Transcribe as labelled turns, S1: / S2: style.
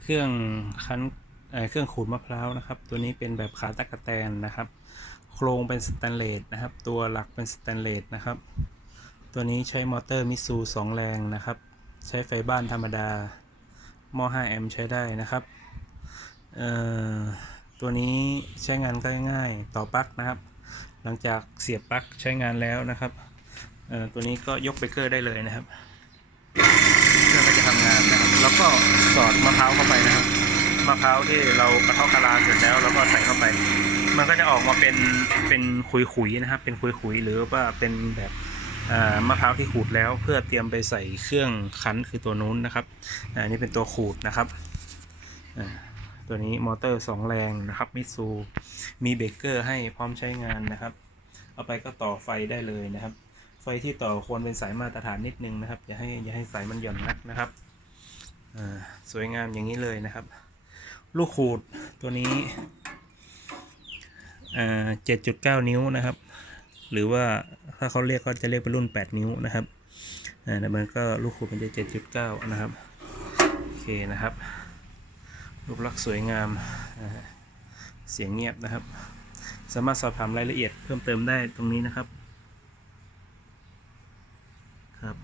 S1: เครื่องคั้นเเครื่องขูดมะพร้าวนะครับ ตัวนี้เป็นแบบขาตะกะแตนนะครับ โครงเป็นสแตนเลสนะครับ ตัวหลักเป็นสแตนเลสนะครับ ตัวนี้ใช้มอเตอร์มิซู2แรงนะครับ ใช้ไฟบ้านธรรมดาหม้อ5แอมป์ใช้ได้นะครับตัวนี้ใช้งานก็ง่ายๆต่อปลั๊กนะครับ หลังจากเสียบปลั๊กใช้งานแล้วนะครับตัวนี้ก็ยกเบกเกอร์ได้เลยนะครับเครื่องก็จะทำงานนะครับ แล้วก็ สอดมะพร้าวเข้าไปนะครับมะพร้าวที่เรากระเทาะกะลาเสร็จแล้วเราก็ใส่เข้าไป มันก็จะออกมาเป็นเป็นขุยๆนะครับ เป็นขุยๆหรือว่าเป็นแบบมะพร้าวที่ขูดแล้วเพื่อเตรียมไปใส่เครื่องคั้นคือตัวนู้นนะครับอันนี้เป็นตัวขูดนะครับตัวนี้มอเตอร์สองแรงนะครับมิซูมีเบรกเกอร์ให้พร้อมใช้งานนะครับ เอาไปก็ต่อไฟได้เลยนะครับ ไฟที่ต่อควรเป็นสายมาตรฐานนิดนึงนะครับ อย่าให้อย่าให้สายมันหย่อนนักนะครับ สวยงามอย่างนี้เลยนะครับ ลูกขูดตัวนี้เจ็ดจุดเก้านิ้วนะครับ หรือว่าถ้าเขาเรียกก็จะเรียกเป็นรุ่น 8 นิ้วนะครับแต่มันก็ลูกขูดมันเจ็ดจุดเก้านะครับ โอเคนะครับ รูปลักษณ์สวยงาม เสียงเงียบนะครับ สามารถสอบถามรายละเอียดเพิ่มเติมได้ตรงนี้นะครับครับ